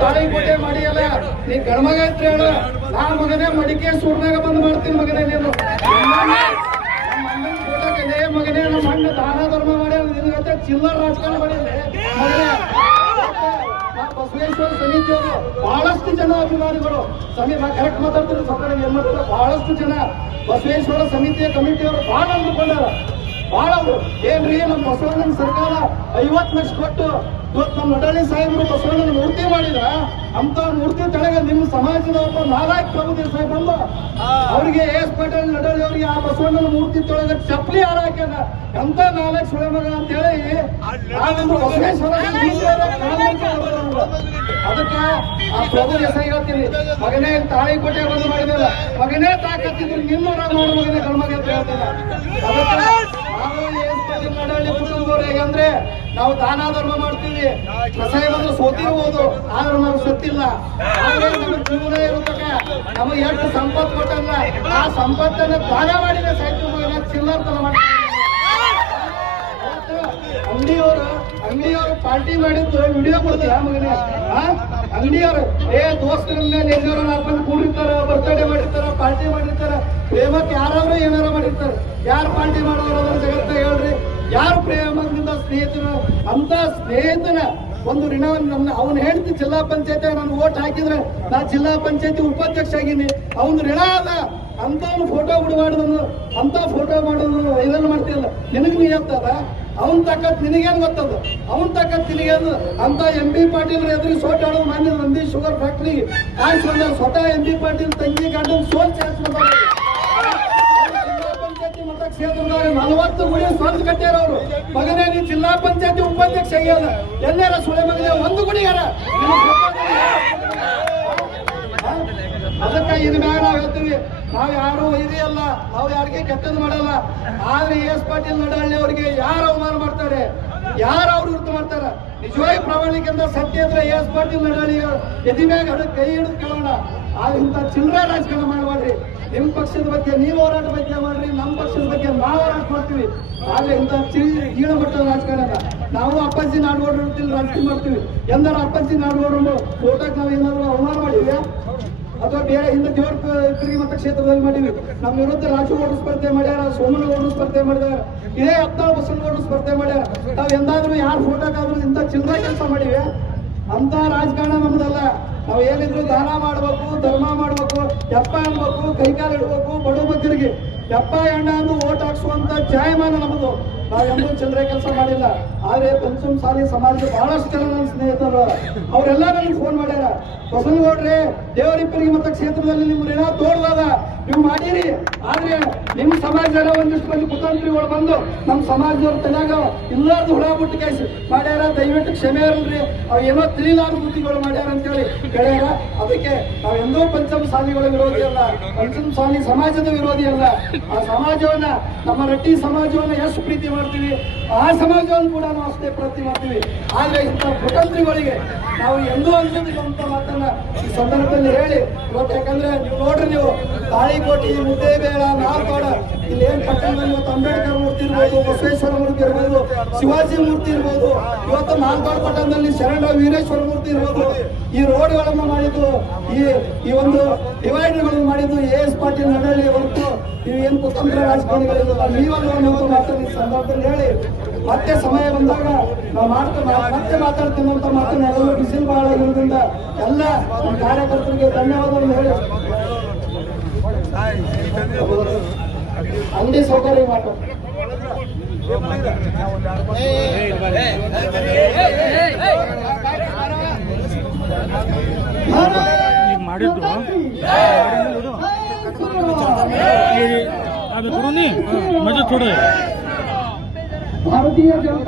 ತಾಳಿಕೋಟೆ ಮಾಡಿಯಲ್ಲ ನೀ ಗಣಮಗ ಅಂತ ಹೇಳ ನಾ ಮಗನೇ ಮಡಿಕೆ ಸೂರ್ನಾಗ ಬಂದು ಮಾಡ್ತೀನಿ ಮಗನೇ ನೀನು. ನಮ್ಮ ಅಣ್ಣನ ಫೋಟೋಕ್ಕೆ ಲೇ ಮಗನೇ. ನಮ್ಮ ಅಣ್ಣ ದಾನ ಧರ್ಮ ಮಾಡ್ಯಾನ ನಿನಗತ್ತೆ ಚಿಲ್ಲರ್ ರಾಜಕಾರಣ ನಾ ಬಸವೇಶ್ವರ ಸಮಿತಿಯವರು ಬಹಳಷ್ಟು ಜನ ಅಭಿಮಾನಿಗಳು. ಸಮಿ ಕರೆಕ್ಟ್ ಮಾತಾಡ್ತೀನಿ. ಸಕ್ಕರೆ ಏನ್ ಮಾಡ್ತಾರೆ ಬಹಳಷ್ಟು ಜನ ಬಸವೇಶ್ವರ ಸಮಿತಿಯ ಕಮಿಟಿಯವರು ಬಹಳ ಅಂದುಕೊಂಡಾರ. ಬಹಳ. ಏನ್ರಿ ನಮ್ಮ ಬಸವಣ್ಣನ ಸರ್ಕಾರ ಐವತ್ತು ಲಕ್ಷ ಕೊಟ್ಟು ಇವತ್ತು ನಮ್ಮ ನಡಳಿ ಸಾಹೇಬರು ಬಸವಣ್ಣನ ಮೂರ್ತಿ ಮಾಡಿದ್ರ ಅಂತ ಮೂರ್ತಿ ತೆಳಗೆ ನಿಮ್ಮ ಸಮಾಜದ ಒಬ್ಬ ನಾಲ್ಕು ಪ್ರಭು ಸಾಹೇಬ್ ಬಂದು ಅವ್ರಿಗೆ ಎಸ್ ಪಟೇಲ್ ನಡಳಿ ಅವ್ರಿಗೆ ಆ ಬಸವಣ್ಣನ ಮೂರ್ತಿ ತೊಳೆದ ಚಪ್ಪಲಿ ಹಾರ ಹಾಕ್ಯಾನ ಎಂತ ನಾಲ್ಕು ಸುಳೆ ಮಗ ಅಂತ ಹೇಳಿ. ಅದಕ್ಕೆ ಆ ಪ್ರಭು ಹೆಸರು ಹೇಳ್ತೀನಿ ಮಗನೇ ತಾಳಿ ಕೋಟೆ ಬಂದು ಮಾಡಿದಿಲ್ಲ ಮಗನೇ ತಾಕತ್ತಿದ್ರು ನಿನ್ನೂರ ನೋಡು ಮಗನೇ ಕಣ್ಮಗ ಅಂತ ಹೇಳ್ತೀನಿ ಅದಕ್ಕೆ ಪಾಟೀಲ್ ನಡಹಳ್ಳಿ ನಾವು ದಾನ ಧರ್ಮ ಮಾಡ್ತೀವಿ. ಕಸಾಯ ಬಂದ್ರೆ ಸೋತಿರ್ಬೋದು, ಆದ್ರೂ ನಾವು ಸತ್ತಿಲ್ಲ. ನಮಗೆ ಜೀವನ ಇರುತ್ತಕ ನಮಗೆ ಎಷ್ಟು ಸಂಪತ್ತು ಕೊಟ್ಟಲ್ಲ ಆ ಸಂಪತ್ತನ್ನ ದಾನ ಮಾಡಿದ್ರೆ ಸಾಹಿತ್ಯ ಚಿಲ್ಲರ್ ತನ ಮಾಡ್ತೀವಿ ಅಂಗಡಿಯವರು ಅಂಗಡಿಯವರು ಪಾರ್ಟಿ ಮಾಡಿದ್ದು ವಿಡಿಯೋ ಕೊಡ್ತೀಯ ಮಗನೇ? ಅಂಗಡಿಯವರು, ಏ ದೋಸ್ತರಿಂದ ಮೇಲೆ ಹಾಕೊಂಡು ಕೂಡಿರ್ತಾರ ಬರ್ತ್ಡೇ ಮಾಡಿರ್ತಾರ ಪಾರ್ಟಿ ಮಾಡಿರ್ತಾರ, ಪ್ರೇಮಕ್ಕೆ ಯಾರಾದ್ರೂ ಏನಾರ ಮಾಡಿರ್ತಾರ. ಯಾರು ಪಾರ್ಟಿ ಮಾಡೋರು ಅದರ ಜಗತ್ತ ಹೇಳ್ರಿ. ಯಾರು ಪ್ರೇಮದಿಂದ ಸ್ನೇಹಿತರು, ಅಂತ ಸ್ನೇಹಿತನ ಒಂದು ಋಣವನ್ನು ನನ್ನ ಅವನು ಹೇಳ್ತಿ ಜಿಲ್ಲಾ ಪಂಚಾಯತ್ ನಾನು ಓಟ್ ಹಾಕಿದ್ರೆ ನಾ ಜಿಲ್ಲಾ ಪಂಚಾಯತಿ ಉಪಾಧ್ಯಕ್ಷ ಆಗಿನಿ ಅವನು ಋಣ ಅದ. ಅಂತ ಫೋಟೋ ಬಿಡಬಾರ್ದು. ಅಂತ ಫೋಟೋ ಮಾಡೋದು ಇದನ್ನ ಮಾಡ್ತಿಲ್ಲ ನಿನಗೆ ನೀ ಹೇಳ್ತಾರ? ಅವನ್ ತಕ್ಕ ನಿನಗೇನ್ ಗೊತ್ತದ? ಅವನ್ ತಕ್ಕ ನಿನಗೇನು ಅಂತ ಎಂ ಬಿ ಪಾಟೀಲ್ ಎದುರಿಗೆ ಸೋಟ್ ಆಡೋದು ಮಾನ್ಯ ನಂದಿ ಶುಗರ್ ಫ್ಯಾಕ್ಟ್ರಿ ಆಯ್ತು ಸ್ವತಃ ಎಂ ಬಿ ಪಾಟೀಲ್ ತಂಗಿ ಗಂಡನ್ ಸೋಲ್ ಚಾನ್ಸ್ ಜಿಲ್ಲಾ ಪಂಚಾಯತಿ ಮತಕ್ಷೇತ್ರದವ್ರು ನಲವತ್ತು ಗುಡಿ ಸ್ವಂತ ಕಟ್ಟಿರೋರು. ಮಗನೇ, ನೀ ಜಿಲ್ಲಾ ಪಂಚಾಯತಿ ಉಪಾಧ್ಯಕ್ಷ ಆಗ್ಯದ. ಎಲ್ಲಾರ ಸುಳೆ ಮಗನೇ? ಒಂದು ಗುಡಿ ಯಾರ? ಅದಕ್ಕೆ ಇನ್ ಮ್ಯಾಗ ನಾವು ಹೇಳ್ತೀವಿ, ನಾವು ಯಾರು ಇದೆಯಲ್ಲ ನಾವು ಯಾರಿಗೆ ಕೆಟ್ಟದ್ದು ಮಾಡಲ್ಲ. ಆದ್ರೆ ಎಸ್ ಪಾಟೀಲ್ ನಡಹಳ್ಳಿ ಅವರಿಗೆ ಯಾರು ಅವಮಾನ ಮಾಡ್ತಾರೆ? ಯಾರು ಅವ್ರು ಗುರುತು ಮಾಡ್ತಾರೆ? ನಿಜವಾಗಿ ಪ್ರಾಮಾಣಿಕದಿಂದ ಸತ್ಯ ಅಂದ್ರೆ ಎಸ್ ಪಾಟೀಲ್ ನಡಹಳ್ಳಿ ಎದಿ ಮ್ಯಾಗ ಹಿಡಿದು ಕೈ ಹಿಡಿದು ಕೇಳೋಣ. ಆ ಇಂಥ ಚಿಲ್ಲರೆ ರಾಜಕಾರಣ ಮಾಡಬೇಡ್ರಿ. ನಿಮ್ಮ ಪಕ್ಷದ ಬಗ್ಗೆ, ನೀವು ಹೋರಾಟ ಬಗ್ಗೆ ಮಾಡ್ರಿ ನಮ್ಮ ಪಕ್ಷದ ಬಗ್ಗೆ ನಾವು ಹೋರಾಟ ಮಾಡ್ತೀವಿ ಆದ್ರೆ ಇಂಥ ಚಿಲ್ ಕೀಳಮಟ್ಟದ ರಾಜಕಾರಣ ನಾವು ಅಪ್ಪಾಜಿ ಇರ್ತಿಲ್ಲ ರಾಜಕೀಯ ಮಾಡ್ತೀವಿ. ಎಂದಾರ ಅಪ್ಪಾಜಿ ನಾಡಗೌಡರು ಫೋಟೋಕ್ಕೆ ನಾವು ಏನಾದ್ರು ಅವಮಾನ ಮಾಡಿವ್ಯಾ ಅಥವಾ ಬೇರೆ ಹಿಂದೆ ದೇವರ ತಿರುಗಿ ಮತ ಕ್ಷೇತ್ರದಲ್ಲಿ ಮಾಡಿವಿ ನಮ್ಮ ವಿರುದ್ಧ ರಾಜಗೌಡರು ಸ್ಪರ್ಧೆ ಮಾಡ್ಯಾರ ಸೋಮನಗೌಡರು ಸ್ಪರ್ಧೆ ಮಾಡಿದಾರ, ಇದೇ ಹತ್ತಾರು ಓಟು ಸ್ಪರ್ಧೆ ಮಾಡ್ಯಾರ. ನಾವು ಎಂದಾದ್ರೂ ಯಾರು ಫೋಟೋಕ್ಕಾದ್ರೂ ಇಂಥ ಚಿಲ್ಲರೆ ಕೆಲಸ ಮಾಡಿವೆ ಅಂತ ರಾಜಕಾರಣ ನಮ್ದಲ್ಲ ನಾವು ಏನಿದ್ರು ದಾನ ಮಾಡ್ಬೇಕು, ಧರ್ಮ ಮಾಡ್ಬೇಕು ಎಪ್ಪ ಅನ್ಬೇಕು ಕೈಕಾಲು ಇಡ್ಬೇಕು ಬಡ ಬಗ್ಗರಿಗೆ ಎಪ್ಪ ಎಣ್ಣ ಅನ್ನು ಓಟ್ ಹಾಕ್ಸುವಂತ ಜಾಯಮಾನ ನಮ್ಮದು. ನಾವು ಎಂದೂ ಚಿಲ್ಲರೆ ಕೆಲಸ ಮಾಡಿಲ್ಲ. ಆದ್ರೆ ಪಂಚಮ್ ಸಾಲಿ ಸಮಾಜದ ಬಹಳಷ್ಟು ಜನ ನನ್ನ ಸ್ನೇಹಿತರು. ಅವರೆಲ್ಲ ನನಗೆ ಫೋನ್ ಮಾಡ್ಯಾರ. ಬಸವನಗೌಡ್ರೆ ದೇವರಿಪ್ಪರಿಗೆ ಮತ್ತ ಕ್ಷೇತ್ರದಲ್ಲಿ ನಿಮ್ ತೋಡ್ದದ ನೀವು ಮಾಡಿರಿ. ಆದ್ರೆ ನಿಮ್ಮ ಸಮಾಜದ ಒಂದಿಷ್ಟು ಮಂದಿ ಕುತಂತ್ರಿಗಳು ಬಂದು ನಮ್ಮ ಸಮಾಜದವ್ರ ತಲೆಯಾಗ ಇಲ್ಲಾರ್ದು ಹುಳ ಬಿಟ್ಟು ಕೇಸಿ ಮಾಡ್ಯಾರ. ದಯವಿಟ್ಟು ಕ್ಷಮೆ ಇರಲ್ರಿ? ಅವ್ ಏನೋ ತಿಳಿಲಾರ ಬುದ್ಧಿಗಳು ಮಾಡ್ಯಾರ ಅಂತೇಳಿ. ಹೇಳ್ಯಾರ ಅದಕ್ಕೆ ನಾವೆಂದೋ ಪಂಚಮ ಸಾಲಿಗಳ ವಿರೋಧಿ ಅಲ್ಲ. ಪಂಚಮ ಸಾಲಿ ಸಮಾಜದ ವಿರೋಧಿ ಅಲ್ಲ. ಆ ಸಮಾಜವನ್ನ, ನಮ್ಮ ರಟ್ಟಿ ಸಮಾಜವನ್ನ ಎಷ್ಟು ಪ್ರೀತಿ ಮಾಡ್ತೀವಿ? ಆ ಸಮಾಜವನ್ನು ಕೂಡ ನಾವು ಅಷ್ಟೇ ಪ್ರತಿ ಮಾಡ್ತೀವಿ. ಆದ್ರೆ ಇಂಥ ಕುತಂತ್ರಿಗಳಿಗೆ ನಾವು ಎಂದೂ ಅಂತ ಮಾತನ್ನ ಈ ಸಂದರ್ಭದಲ್ಲಿ ಹೇಳಿ. ಇವತ್ತು ಯಾಕಂದ್ರೆ ನೀವು ನೋಡ್ರಿ ನೀವು, ತಾಳಿಕೋಟಿ ಮುದ್ದೇಬೇಡ, ನಾಲ್ಕೋಡ, ಇಲ್ಲಿ ಏನ್ ಪಟ್ಟಣದಲ್ಲಿ ಇವತ್ತು ಅಂಬೇಡ್ಕರ್ ಮೂರ್ತಿ ಇರ್ಬೋದು, ಬಸವೇಶ್ವರ ಮೂರ್ತಿ ಇರ್ಬೋದು, ಶಿವಾಜಿ ಮೂರ್ತಿ ಇರ್ಬೋದು, ಇವತ್ತು ನಾಲ್ಕೋಡ ಪಟ್ಟಣದಲ್ಲಿ ಶರಣ ವೀರೇಶ್ವರ ಮೂರ್ತಿ ಇರ್ಬೋದು ಈ ರೋಡ್ಗಳನ್ನು ಮಾಡಿದ್ದು ಈ ಈ ಒಂದು ಡಿವೈಡರ್ಗಳನ್ನು ಮಾಡಿದ್ದು ಎ ಎಸ್ ಪಾಟೀಲ್ ನಡಹಳ್ಳಿ ಹೊರತು ನೀವು ಏನು ಕುತಂತ್ರ ರಾಜಕಾರಣಿಗಳಿಲ್ಲ ನೀವಲ್ಲ ನೀವು ಮಾತನ್ನು ಸಂದರ್ಭದಲ್ಲಿ ಹೇಳಿ ಮತ್ತೆ ಸಮಯ ಬಂದಾಗ ನಾವು ಮಾಡ್ತಾ ಮತ್ತೆ ಮಾತಾಡ್ತೀನಿ ಅಂತ ಮಾತನಾಡಲು ಬಿಸಿಲು ಬಹಳ ಇರೋದ್ರಿಂದ ಎಲ್ಲ ಕಾರ್ಯಕರ್ತರಿಗೆ ಧನ್ಯವಾದವನ್ನು ಹೇಳಿ ಅಂಗಡಿ ಸೌಕರ್ಯ ಮಾತು ಈಗ ಮಾಡಿದ್ದು? ಅದು ಕೊಡೋನಿ ಮಜಾ ಕೊಡೋ ಭಾರತೀಯ ಜನತಾ